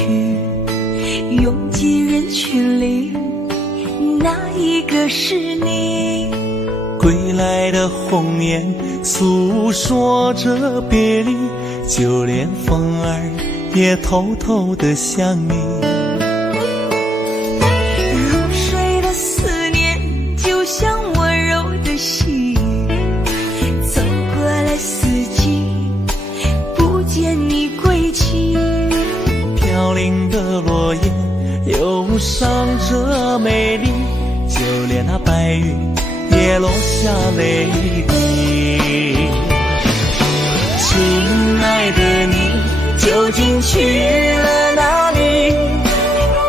去，拥挤人群里，哪一个是你？归来的鸿雁诉说着别离，就连风儿也偷偷地想你。入睡的思念就像温柔的细雨，走过了四季，不见你归期。飘零的落叶忧伤着美丽，就连那白云也落下泪滴。亲爱的你究竟去了哪里？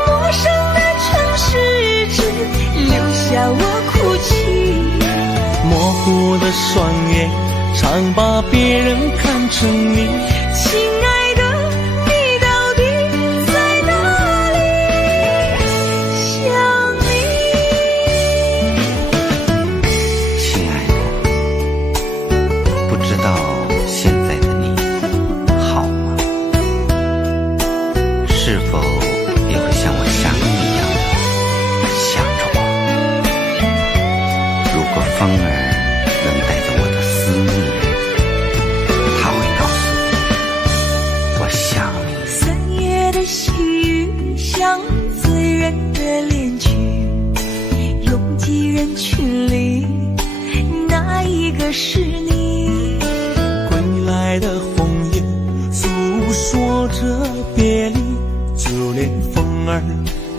陌生的城市只留下我哭泣，模糊的双眼常把别人看成你。亲爱的你到底在哪里？想你。亲爱的，不知道现在的你好吗？是否也会像我想你一样想着我？如果风儿能带着我的思念，它会告诉我想你。三月的细雨像醉人的恋曲，拥挤人群里，哪一个是你？归来的鸿雁诉说着别离，就连风儿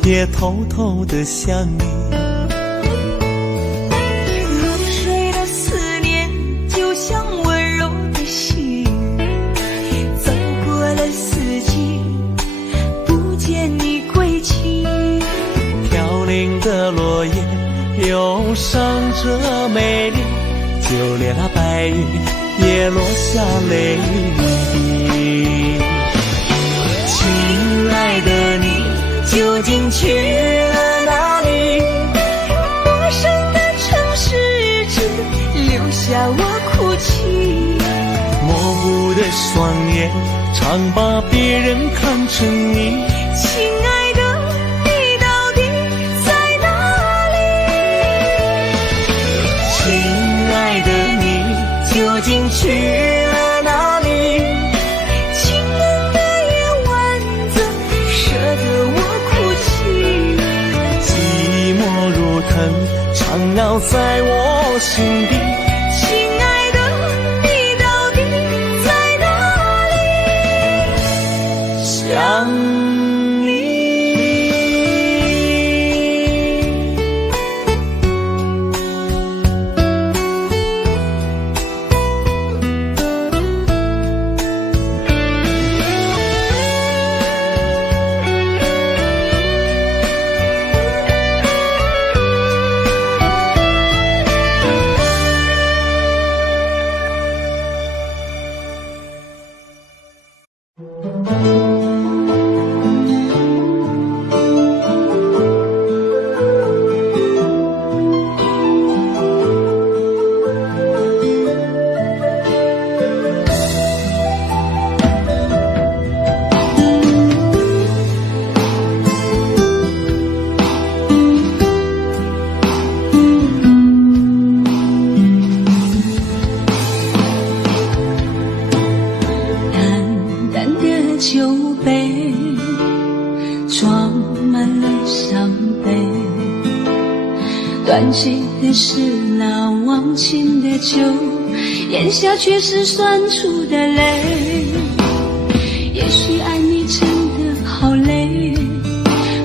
也偷偷地想你。入睡的思念就像温柔的细雨，走过了四季，不见你归期。飘零的落叶忧伤着美丽，就连那白云也落下泪滴。亲爱的你究竟去了哪里？陌生的城市只留下我哭泣，模糊的双眼常把别人看成你。亲爱的你到底在哪里？亲爱的你究竟去了哪里？清冷的夜晚怎舍得我哭泣？寂寞如藤缠绕在我心底。亲爱的你到底在哪里？想你。断气的是那忘情的酒，咽下却是酸楚的泪。也许爱你真的好累，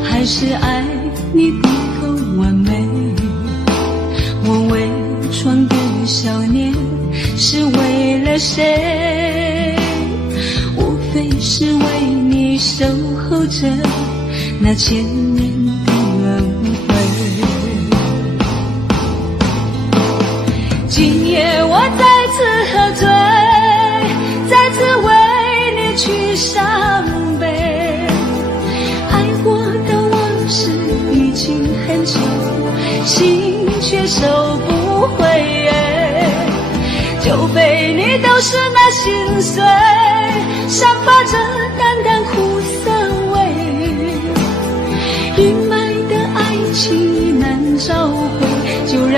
还是爱你不够完美。我伪装的笑脸是为了谁？无非是为你守候着那千年的轮回。今夜我再次喝醉，再次为你去伤悲。爱过的往事已经很久，心却收不回。就被你都是那心碎，散发着淡淡苦涩味。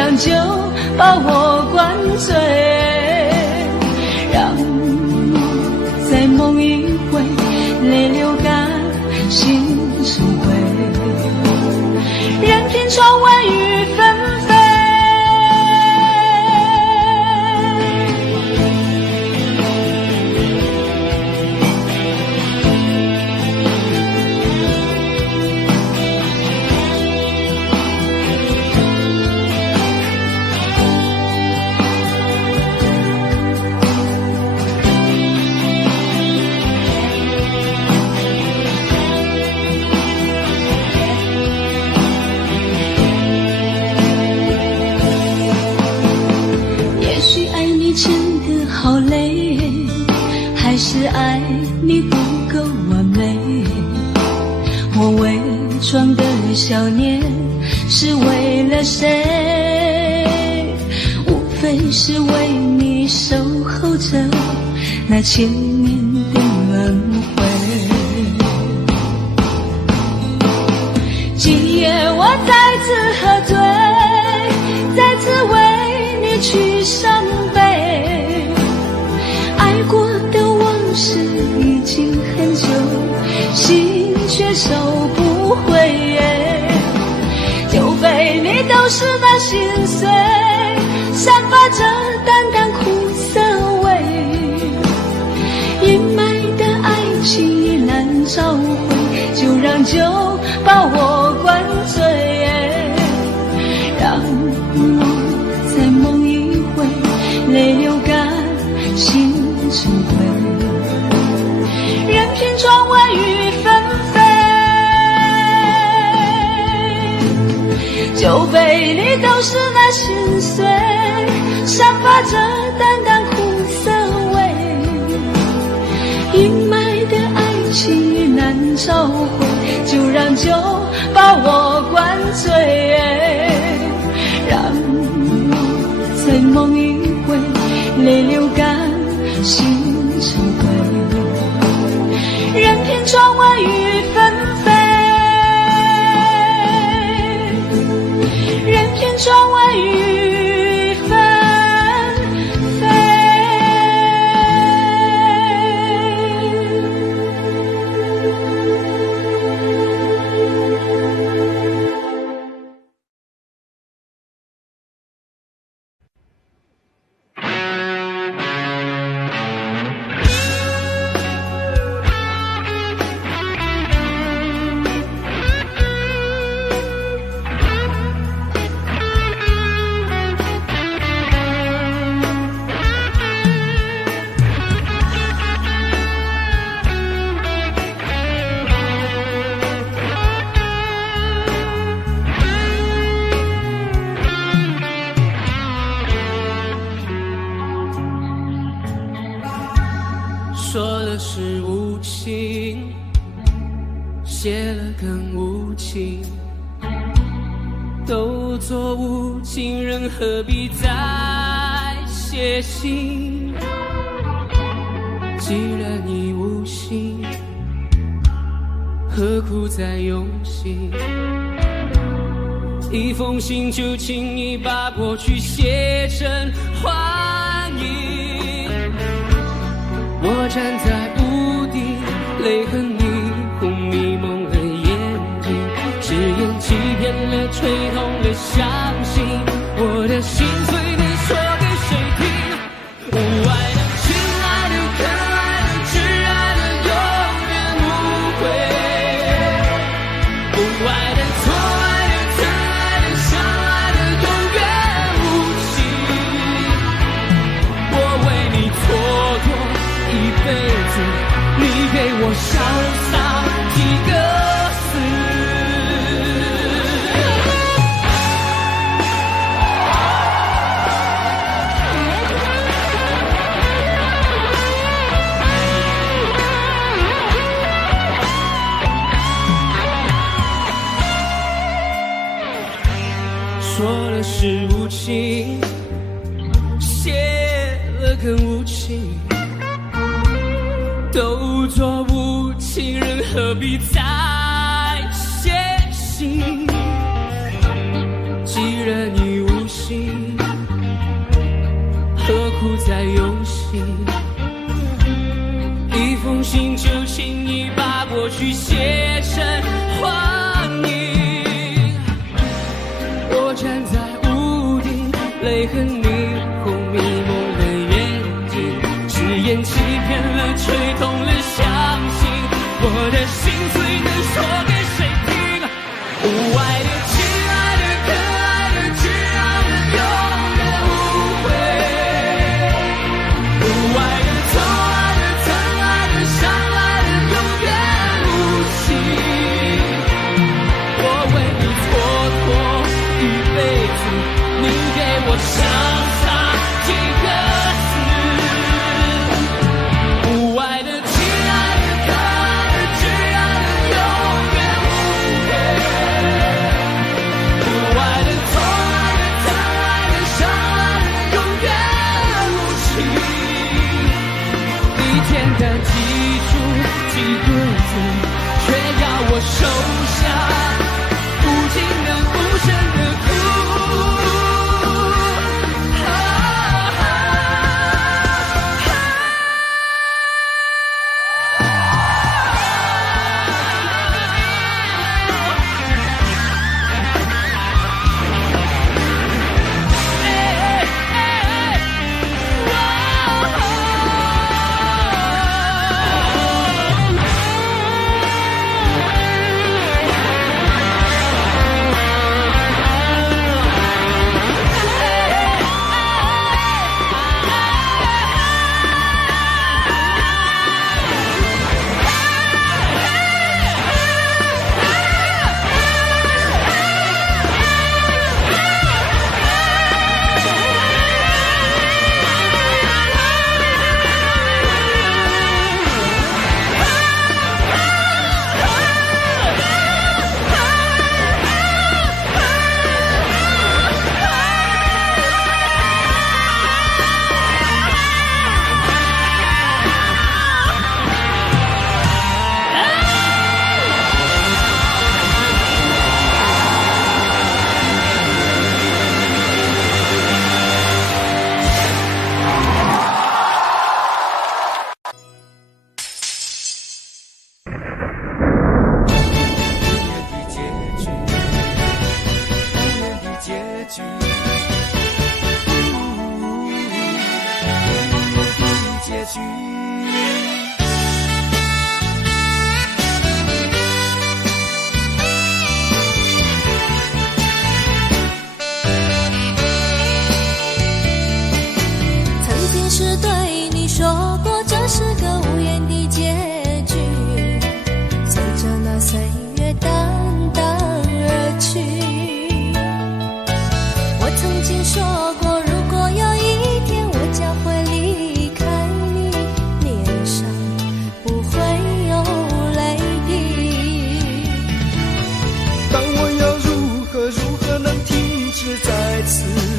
样就把我灌醉，让我再梦一回，泪流干，心成灰，任凭窗外雨纷飞。还是爱你不够完美，我伪装的笑脸是为了谁？无非是为你守候着那千年的轮回。今夜我再次喝醉，再次为你去伤悲，爱过的往事已经很久，心却收不回，酒杯里都是那心碎，散发着淡淡苦涩味，阴霾的爱情已难找回，就让酒把我灌醉，让我再梦一回，泪流干，心成灰，任凭窗外雨纷飞，酒杯里都是那心碎，散发着淡淡苦涩味，阴霾的爱情已难找回，就让酒把我灌醉，让我再梦一回，泪流干，心成灰，任凭窗外雨纷飞，任凭窗外雨纷飞。说了是无情，写了更无情，都做无情人，何必再写信？既然已无心，何苦再用心？一封信就轻易把过去写成幻影。我站在屋顶，泪痕霓虹迷蒙了眼睛，誓言欺骗了，吹痛了，相信我的心碎能说给谁听？无爱的、亲爱的、可爱的、挚爱的，永远无悔；不爱的、错爱的、疼爱的、相爱的，永远无情。我为你蹉跎一辈子，你给我潇洒几个字。说了是无情，写了更无情，都做无情人，何必再写信？既然已无心，心，何苦再用心？一封信就轻易把过去写成幻影。我站在屋顶，泪痕霓虹迷蒙了眼睛，誓言欺骗了，吹痛了，相信我的心最能说给谁听？无爱的、亲爱的、可爱的，只让人永远误会。无爱的、痛爱的、疼爱的、伤害的，永远无情。我为你蹉跎一辈子，你给我剩下几个字？无爱的、亲爱的、可爱的，只让人永远误会。无爱的、痛爱的、疼爱的、伤害的，永远无情。一天的记住几个字，却要我收下不停的、无声的哭。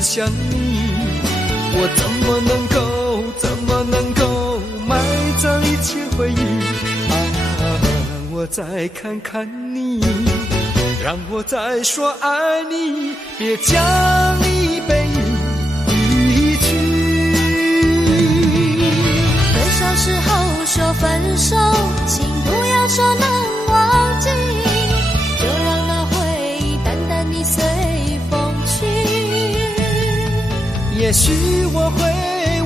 想你，我怎么能够埋葬一切回忆啊？我再看看你，让我再说爱你，别将你背离去。分手时候说分手，请不要说能忘记，就让那回忆淡淡地随风去。也许我会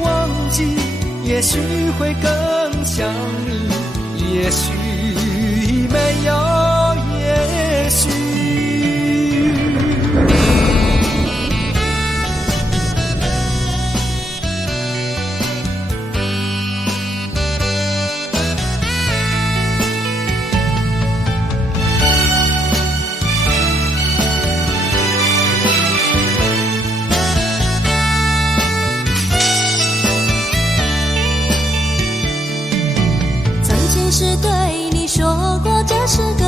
忘记，也许会更想你，也许没有也许。是对你说过这是个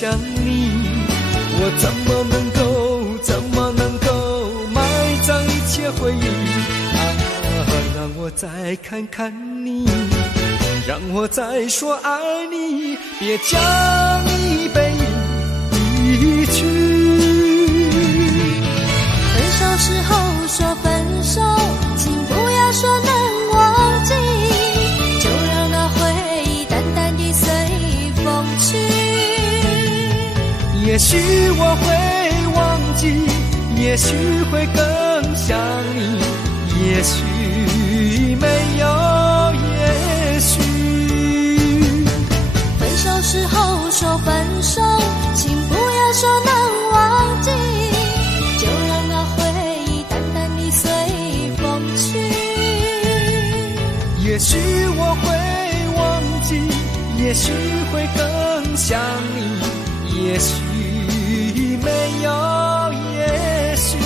想你，我怎么能够埋葬一切回忆啊？让我再看看你，让我再说爱你，别将一背影离去。分手时候说分手，请不要说能忘记，就让那回忆淡淡地随风去。也许我会忘记，也许会更想你，也许没有也许。分手时候说分手，请不要说能忘记，就让那回忆淡淡地随风去。也许我会忘记，也许会更想你，也许没有也许。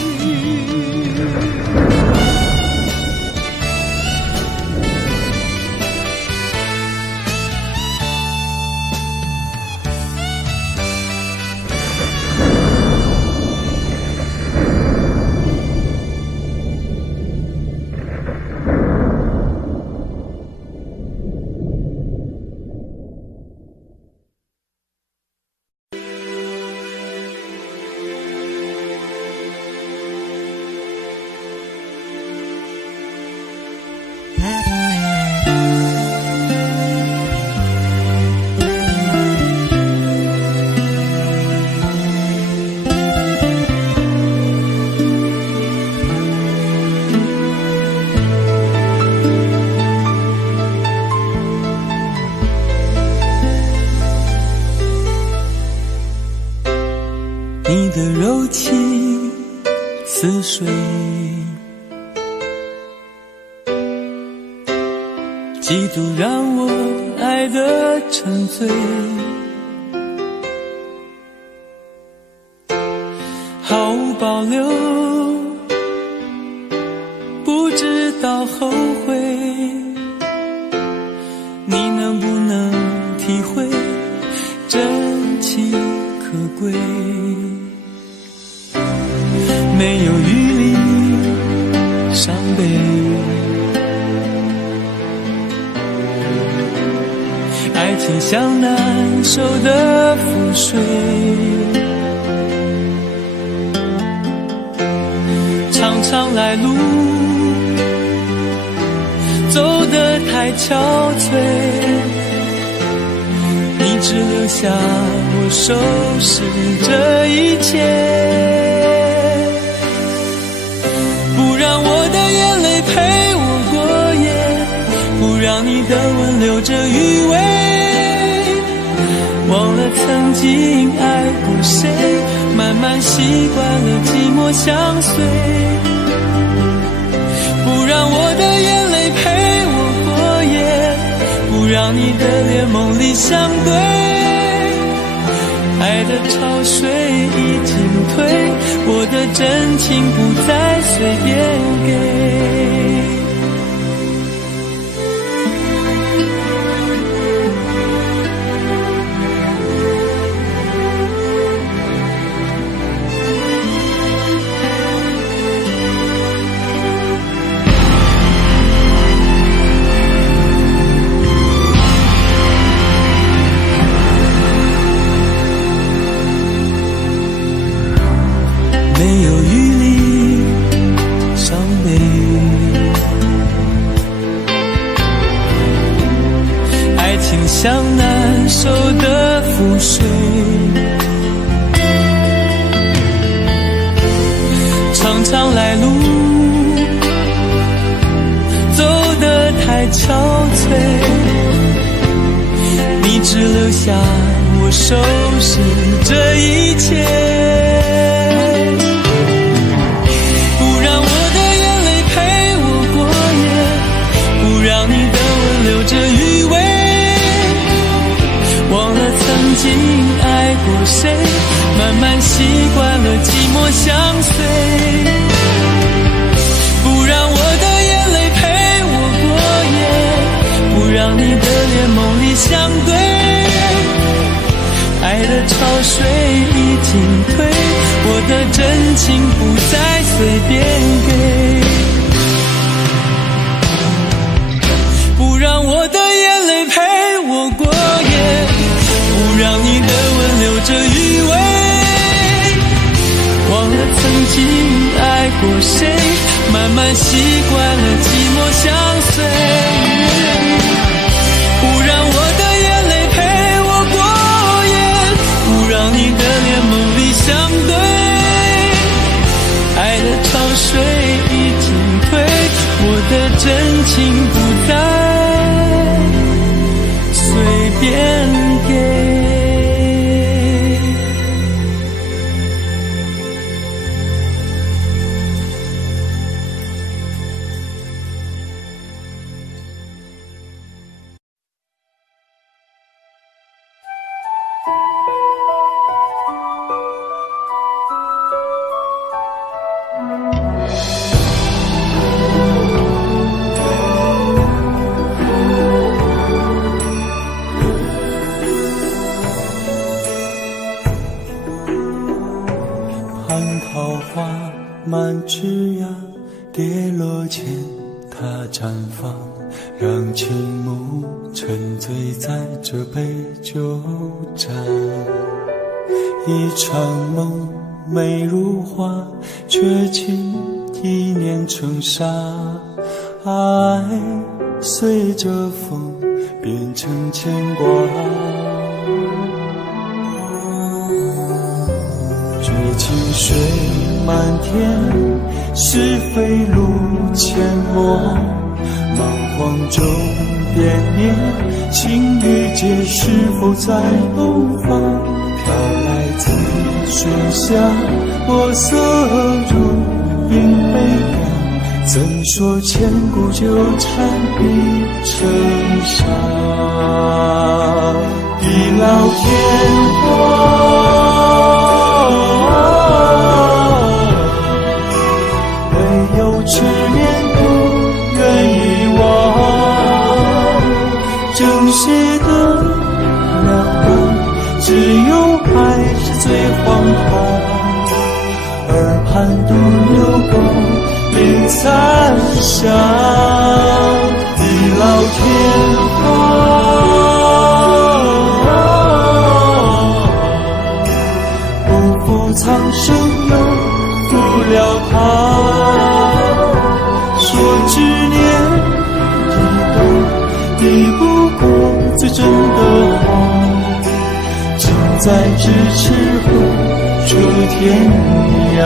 你的柔情似水，几度让我爱得沉醉，毫无保留，不知道后悔。你能不能体会真情可贵？没有余力伤悲，爱情像难收的覆水，长长来路走得太憔悴，你只留下我收拾这一切。不让我的眼泪陪我过夜，不让你的吻留着余味，忘了曾经爱过谁，慢慢习惯了寂寞相随。不让我的眼泪陪我过夜，不让你的脸梦里相对，爱的潮水已经退，我的真情不再随便给。没有余力伤悲，爱情像难收的覆水，长长来路走得太憔悴，你只留下我收拾这一切。让你的吻留着余味，忘了曾经爱过谁，慢慢习惯了寂寞相随。不让我的眼泪陪我过夜，不让你的脸梦里相对，爱爱的潮水已经退，我的真情不再随便给，不让我的眼泪陪我过夜，不让你的吻留着余味，忘了曾经爱过谁，慢慢习惯了寂寞相随，不让我的眼泪陪我过夜，不让你的脸梦里相对，爱的潮水已经退，我的真情不再随便给。满枝桠跌落前，它绽放，让青木沉醉在这杯酒盏。一场梦美如画，却轻易碾成沙。爱随着风变成牵挂，绝情水满天，是非路阡陌，茫荒中变念，情与劫是否在东方？飘来自水乡，墨色如影悲凉，怎说千古纠缠必成伤？地老天荒，痴念不愿遗忘，正邪的两端，只有爱是最荒唐。耳畔独流光，令残香。地老天荒，不负苍生又负了他。说执念一段，抵不过最真的谎，近在咫尺后出天涯。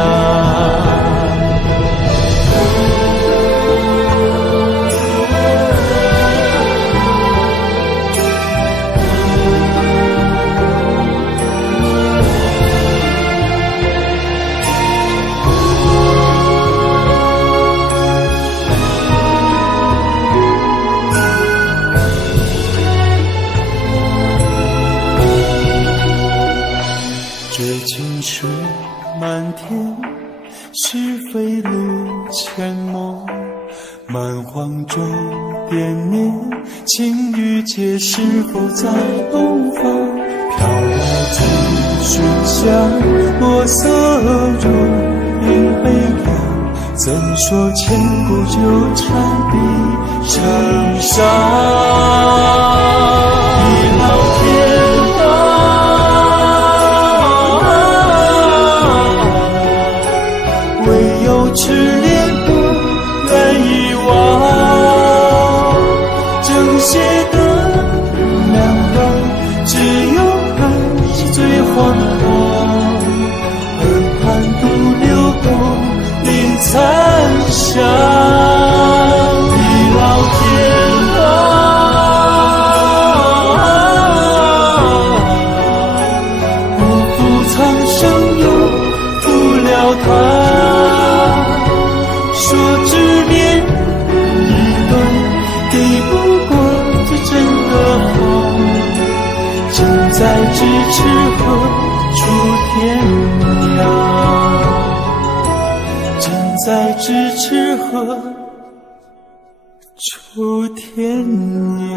水满天，是非路阡陌，蛮荒中变念，情与劫是否在东方？飘来自水乡，墨色如影悲凉，怎说千古纠缠必成伤？地老天痴恋不愿遗忘，正邪的两端，只有爱是最荒唐。耳畔独流光，令残香。地老天荒，不负苍生又负了他。说执念一段，抵不过最真的谎，近在咫尺后出天涯，近在咫尺后出天涯。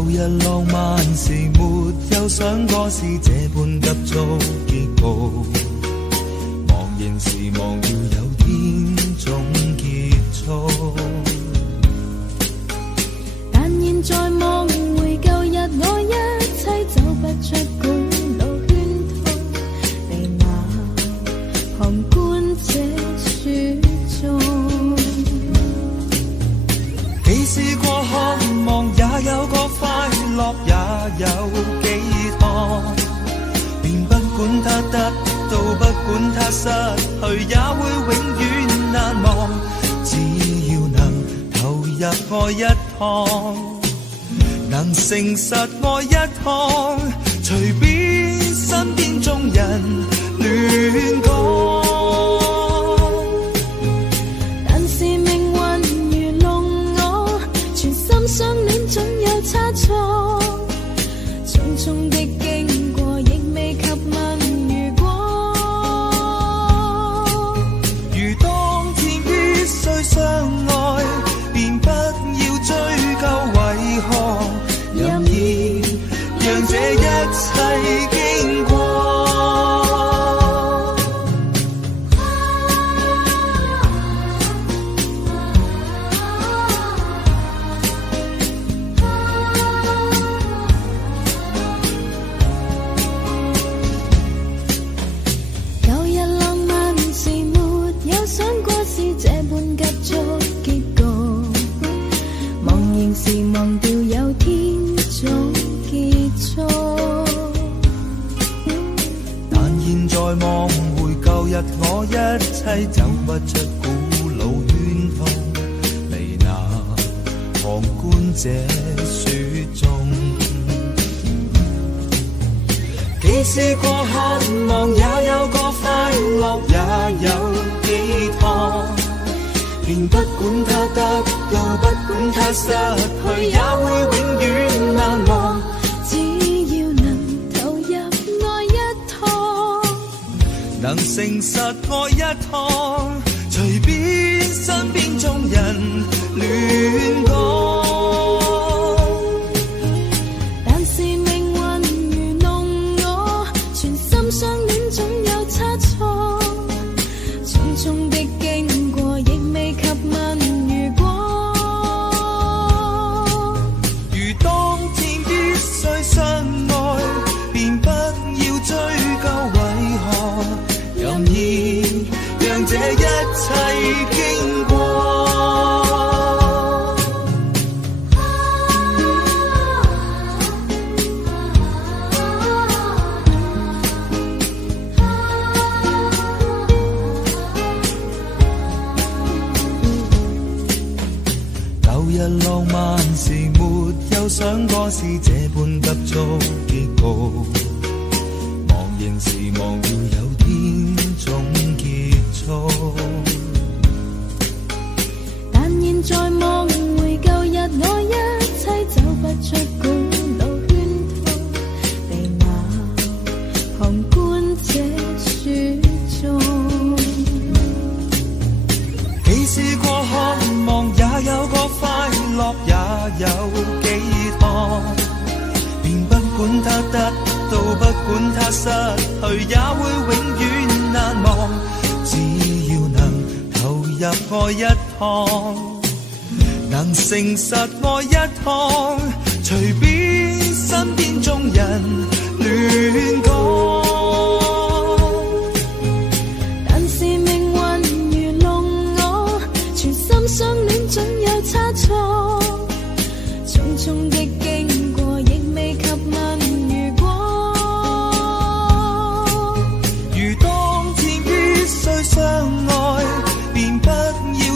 舊日浪漫時沒有想過是這般急促結局，茫然時忘了有天總結束。但現在望回舊日，我一切走不出管路圈套，被那旁觀者說中。既試過渴望，也有個快樂，也有寄託，便不管它得到，不管它失去，也會永遠難忘。只要能投入愛一趟，能誠實愛一趟，隨便身邊眾人亂講。但是命運愚弄我，全心相戀總有差錯，重重的經過亦未及問如果。如當天必須相愛，便不要追究為何，任意讓這一切經過。舊日浪漫時沒有想過是這般急促結局，茫然時忘掉有天總結束。但現在望回舊日，我一切走不出古老圈套，離那旁觀者說中。既試過渴望，也有個快樂，也有寄託，便不管它得到，不管它失去，也會永遠難忘。只要能投入愛一趟，能誠實愛一趟，隨便身邊眾人亂講。但是命運愚弄我，全心相戀總有差錯，重重的經過亦未及問如果。如當天必須相愛，便不要追究為何，任意讓這一切經過。舊日浪漫時沒有想過是這般急促結局，茫然時忘了有天總結束。但現在望回舊日，我一切走不出管路圈套，被那旁觀者說中。既試過渴望，也有個快樂，也有寄託，便不管它得到，不管它失去，也會永遠難忘。只要能投入愛一趟，能誠實愛一趟，隨便身邊眾人亂講。但是命運愚弄我，全心相戀總有差錯，重重的經過亦未及問如果。如當天必須相愛，便不要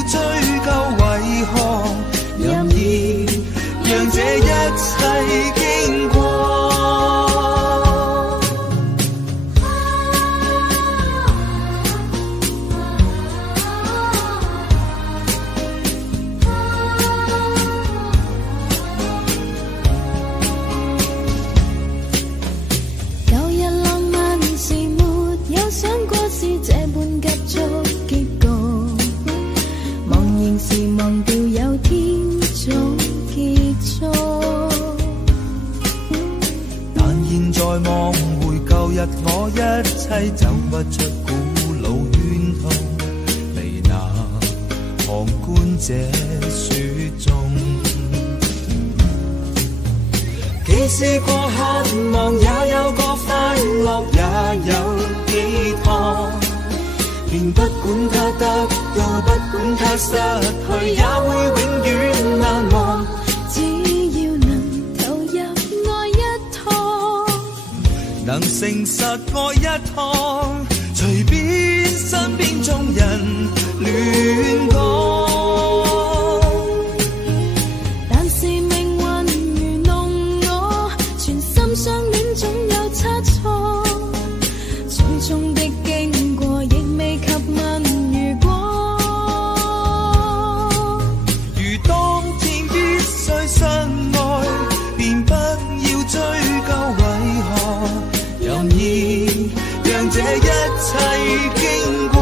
追究為何，任意讓這一切望回舊日，我一切走不出古老圈套，被那旁觀者說中。既試過渴望，也有過快樂，也有寄託。便不管它得到，不管它失去，也會永遠難忘。只要能投入愛一趟，能誠實愛一趟，隨便身邊眾人亂講。但是命運愚弄我，全心相戀總有差錯，匆匆的經過亦未及問如果。如當天必須相愛，便不要追究為何，任意讓這一切經過。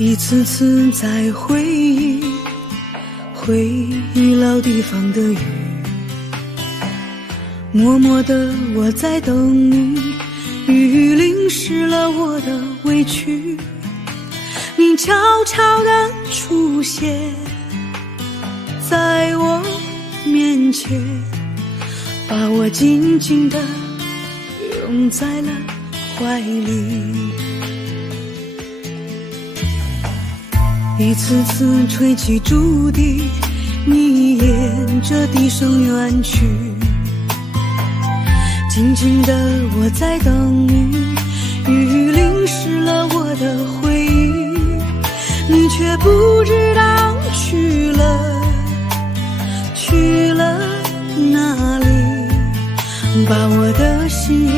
一次次在回忆老地方的雨，默默的我在等你，雨淋湿了我的委屈，你悄悄地出现在我面前，把我紧紧地拥在了怀里，一次次吹起竹笛，你沿着笛声远去，静静的我在等你，雨淋湿了我的回忆，你却不知道去了哪里，把我的心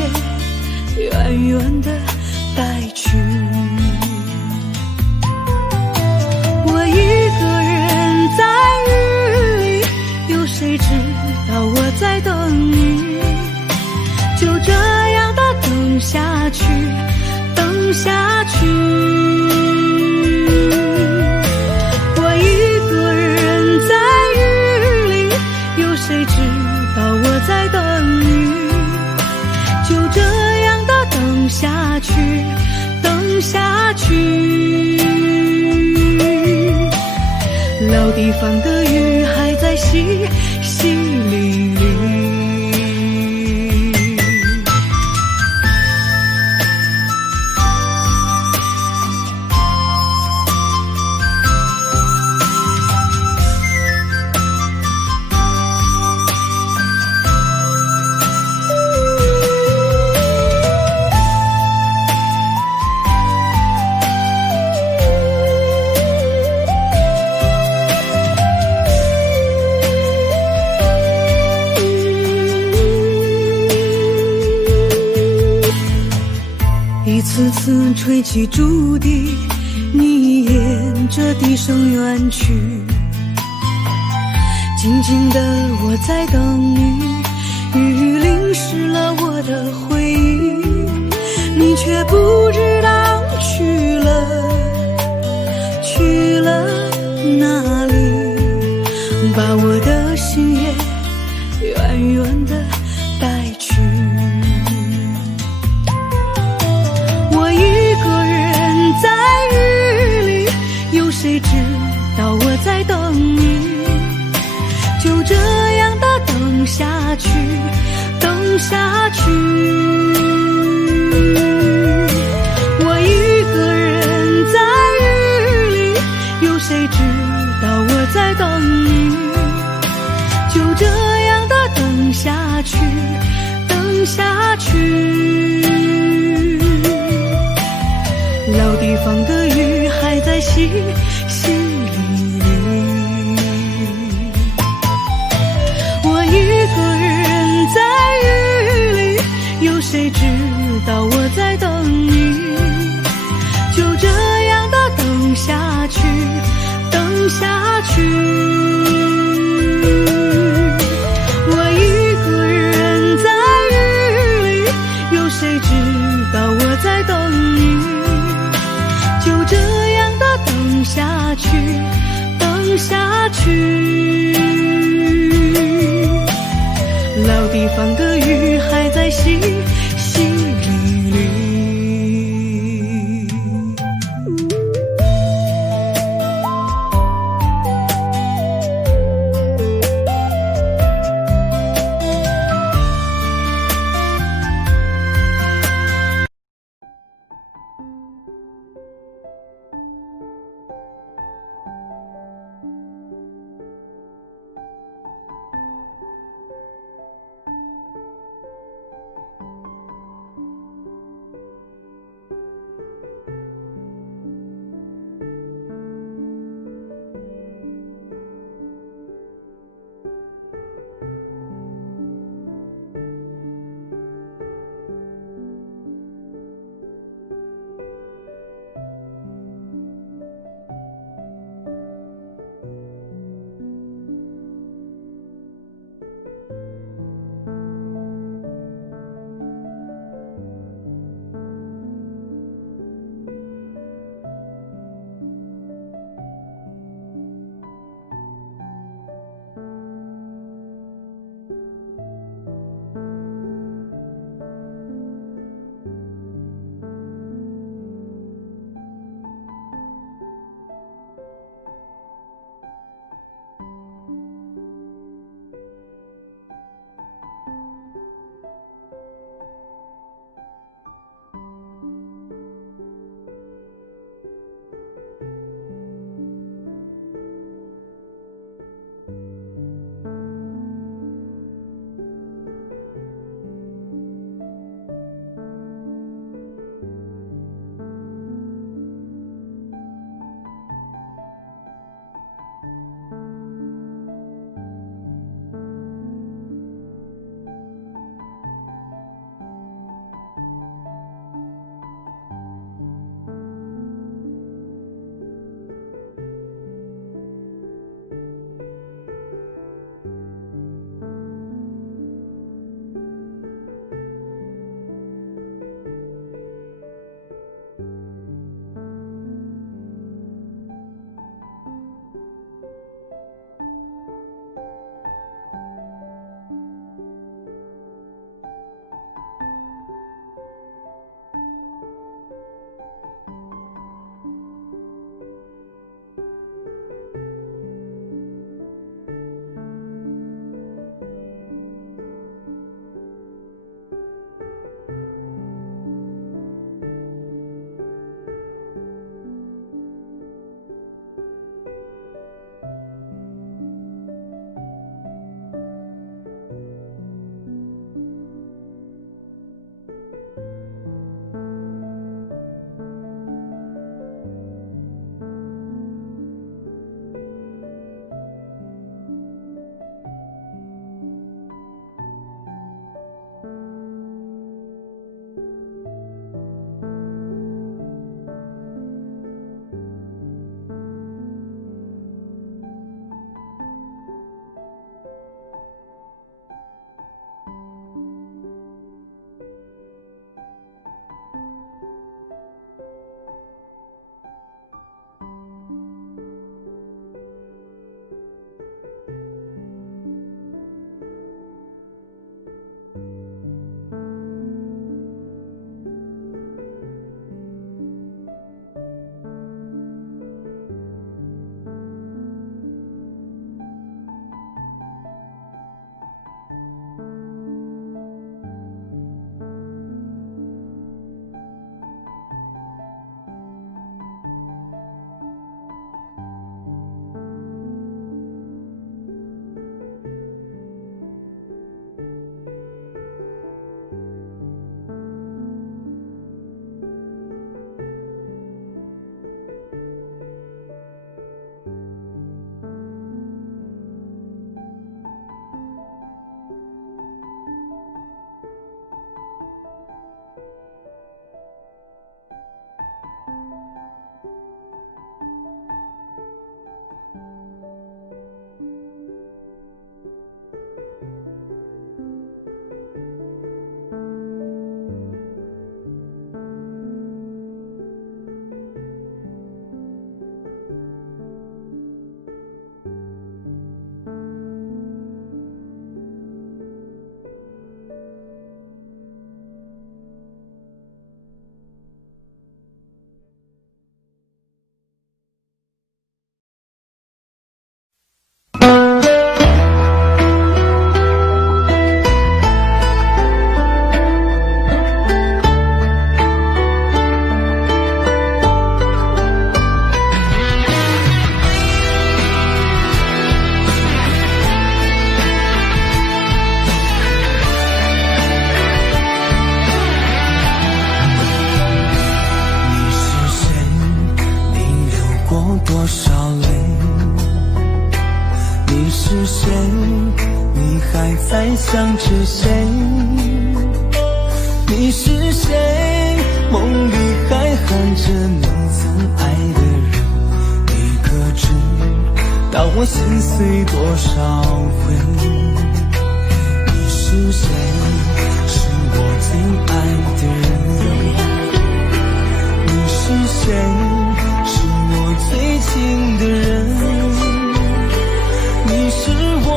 也远远地带去。我一个人在雨里，有谁知道我在等你，就这样的等下去，等下去。我一个人在雨里，有谁知道我在等你，就这样的等下去，等下去。老地方的雨还在淅淅沥沥。一次次吹起竹笛，你沿着笛声远去，静静的我在等你，雨淋湿了我的回忆，你却不知道去了哪里，把我的心也远远地带去。我一个人在雨里，有谁知道我在等你，就这样的等下去，等下去。我一个人在雨里，有谁知道我在等你，就这样的等下去，等下去。老地方的雨还在淅淅沥沥，我一个人在雨里，有谁知道我在等你，就这样的等下去，等下去。我一个人在雨里，有谁知道我在等你，就这样的等下去，等下去。老地方的雨还在淅淅沥沥。多少泪？你是谁？你还在想着谁？你是谁？梦里还喊着你曾爱的人，你可知道我心碎多少回？你是谁？是我最爱的人。你是谁？是我最亲的人。你是我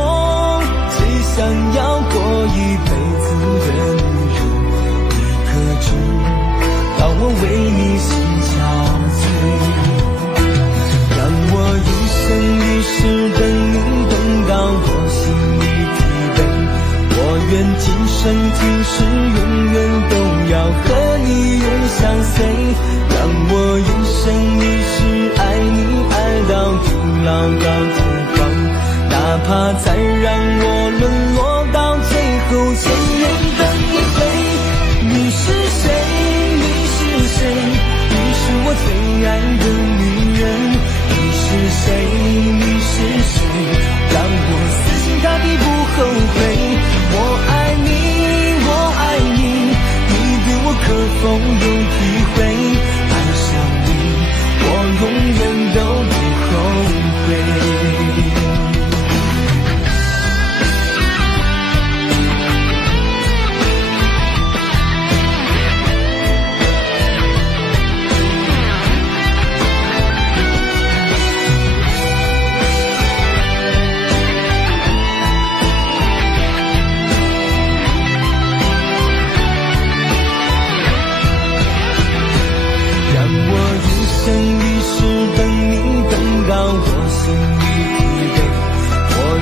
最想要过一辈子的女人。你可知道我为你心憔悴？让我一生一世等你，等到我心里疲惫。我愿今生今世永远都要和你永相随。让我一生一世爱你，爱到终老到天荒。哪怕再让我沦落到最后，千年等一回。你是谁？你是谁？你是我最爱的女人。你是谁？你是谁？让我死心塌地不后悔。我爱你，我爱你，你对我可否有体会？爱上你，我永远都不后悔。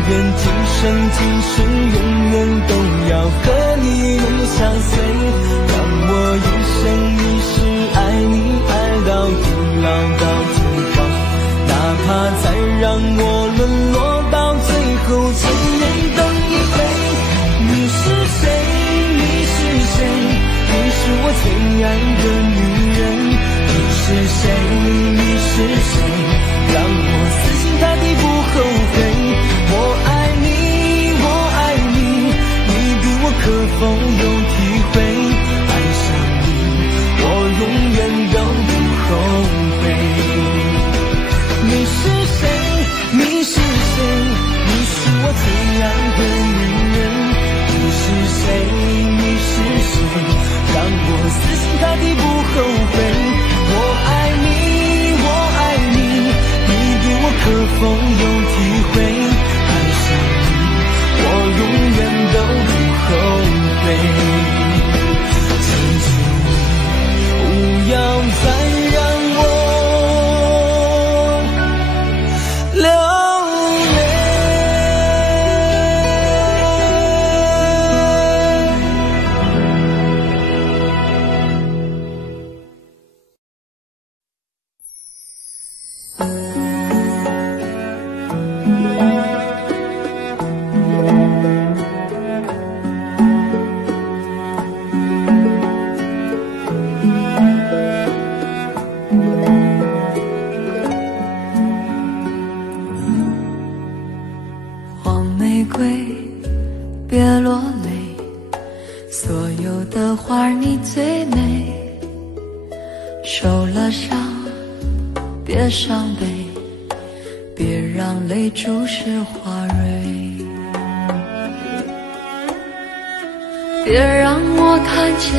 愿今生今世永远都要和你永相随。让我一生一世爱你，爱到终老到天荒。哪怕再让我沦落到最后，千年等一回。你是谁？你是谁？你是我最爱的女人。你是谁？你是谁？让我死心塌地不后悔。我爱你，我爱你，你对我可否有体会？爱上你，我永远都不后悔。你是谁？你是谁？你是我最爱的女人。你是谁？你是谁？让我死心塌地不后悔。我爱你，我爱你，你对我可否有体会？我永远都不后悔。请求你不要再让我流泪。别落泪，所有的花儿你最美。受了伤，别伤悲，别让泪注视花蕊。别让我看见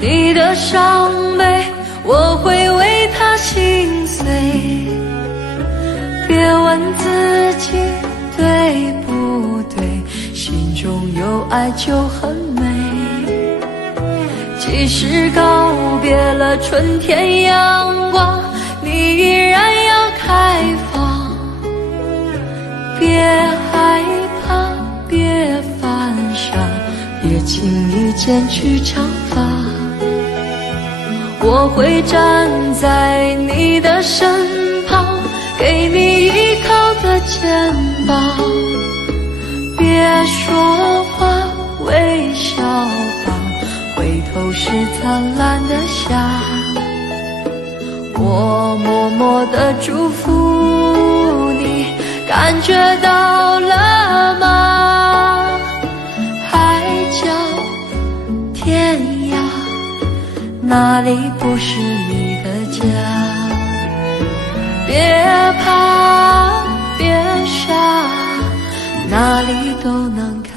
你的伤悲，我会为他心碎。别问自己对不对，心中有爱就很美。即使告别了春天阳光，你依然要开放。别害怕，别犯傻，别轻易剪去长发。我会站在你的身旁，给你依靠的肩膀。别说话，微笑吧，回头是灿烂的夏。我默默地祝福你，感觉到了吗？海角天涯，哪里不是你的家？别怕别傻，哪里都能开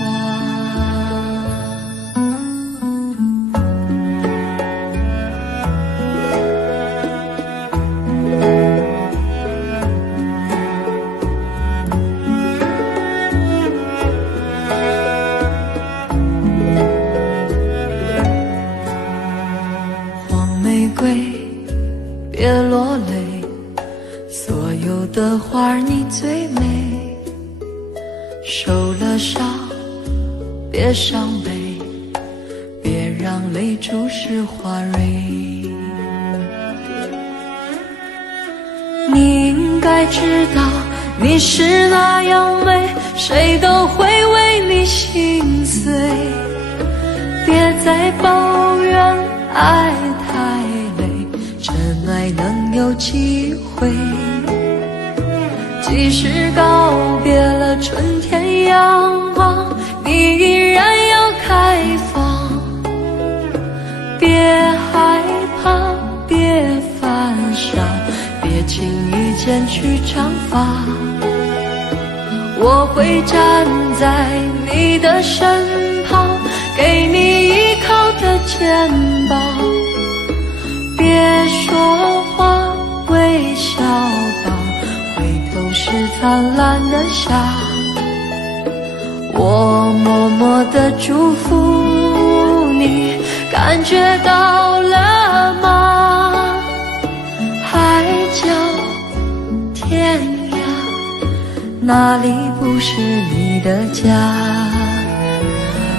花。黄玫瑰别落泪，所有的花儿你最美。受了伤别伤悲，别让泪注湿花蕊。你应该知道你是那样美，谁都会为你心碎。别再抱怨爱太累，真爱能有机会。即使告别了春天阳光，你依然要开放。别害怕别犯傻，别轻易剪去长发。我会站在你的身旁，给你依靠的肩膀。别说话微笑吧，回头是灿烂的夏。我默默地祝福你，感觉到了吗？海角天涯，哪里不是你的家？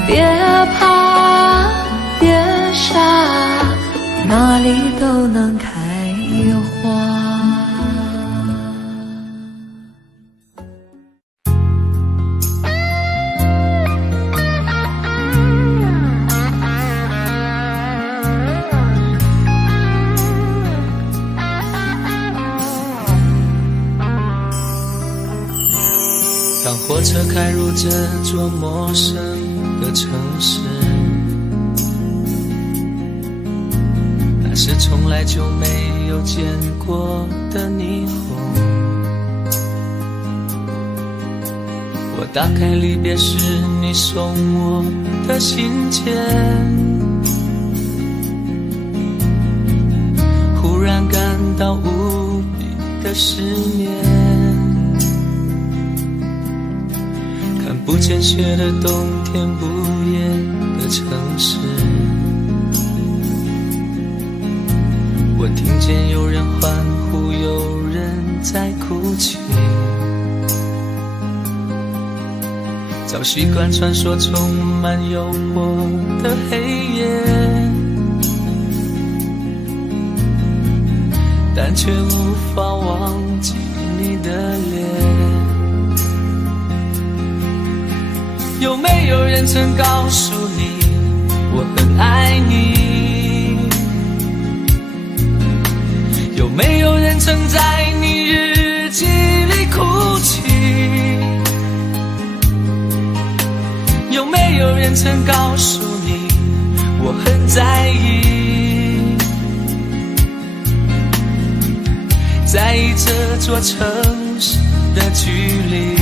别怕别傻，哪里都能开花。当火车开入这座陌生的城市，那是从来就没有见过的霓虹。我打开离别时你送我的信笺，忽然感到无比的失眠。看不见雪的冬天，不夜的城市，我听见有人欢呼，有人在哭泣。早习惯穿梭充满诱惑的黑夜，但却无法忘记你的脸。有没有人曾告诉你我很爱你？有没有人曾在你日记里哭泣？有没有人曾告诉你我很在意？在意这座城市的距离。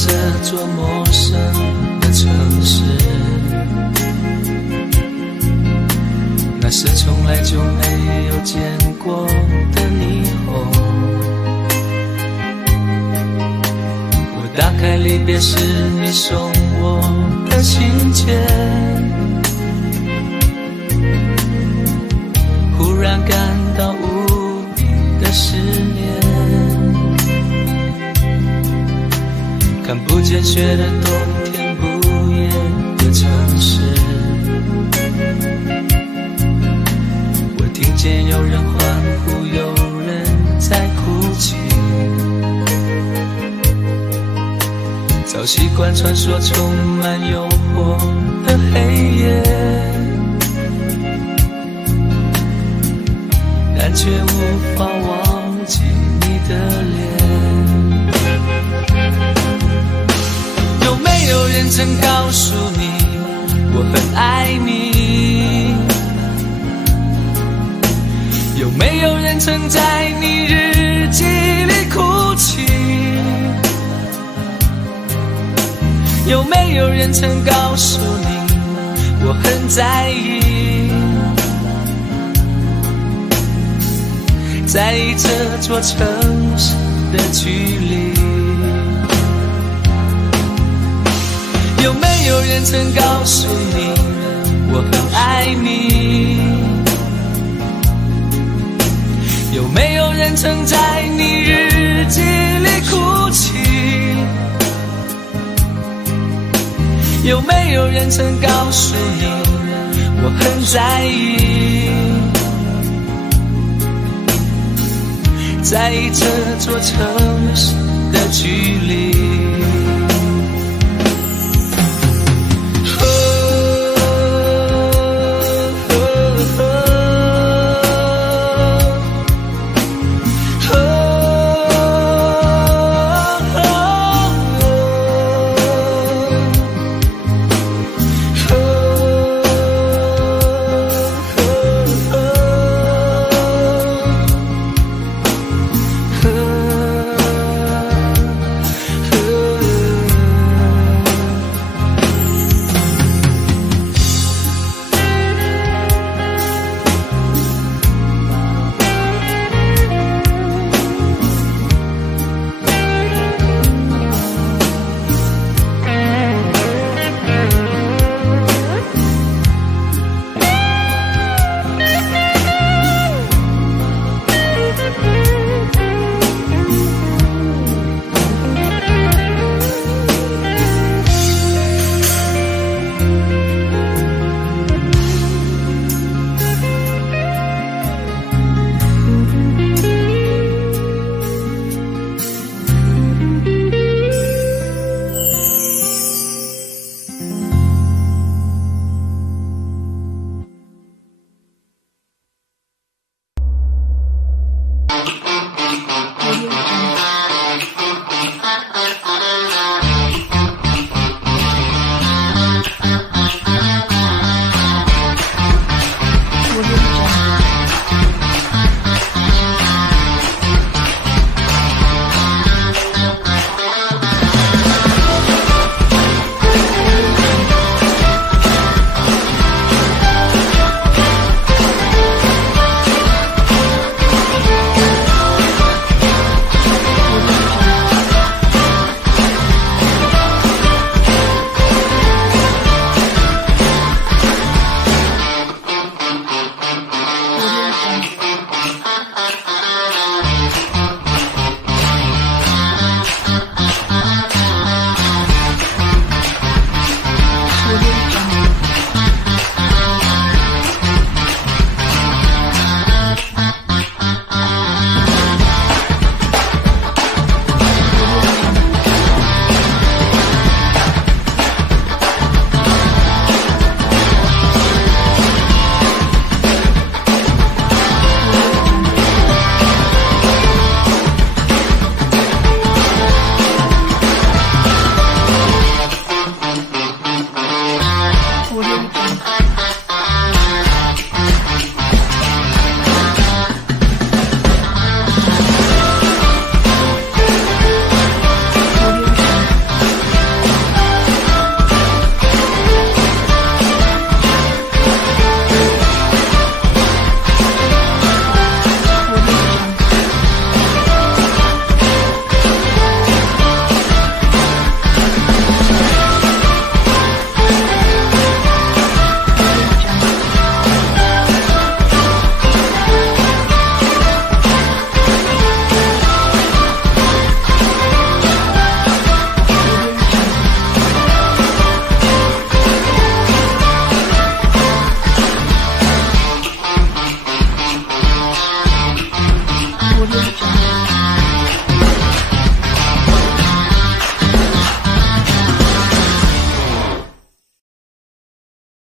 这座陌生的城市，那是从来就没有见过的霓虹。我打开离别时你送我的的信件，忽然感到无比的思念。看不见雪的冬天，不夜的城市，我听见有人欢呼，有人在哭泣。早习惯穿梭充满诱惑的黑夜，但却无法忘记你的脸。有没有人曾告诉你我很爱你？有没有人曾在你日记里哭泣？有没有人曾告诉你我很在意？在意这座城市的距离。有没有人曾告诉你我很爱你？有没有人曾在你日记里哭泣？有没有人曾告诉你我很在意？在意这座城市的距离。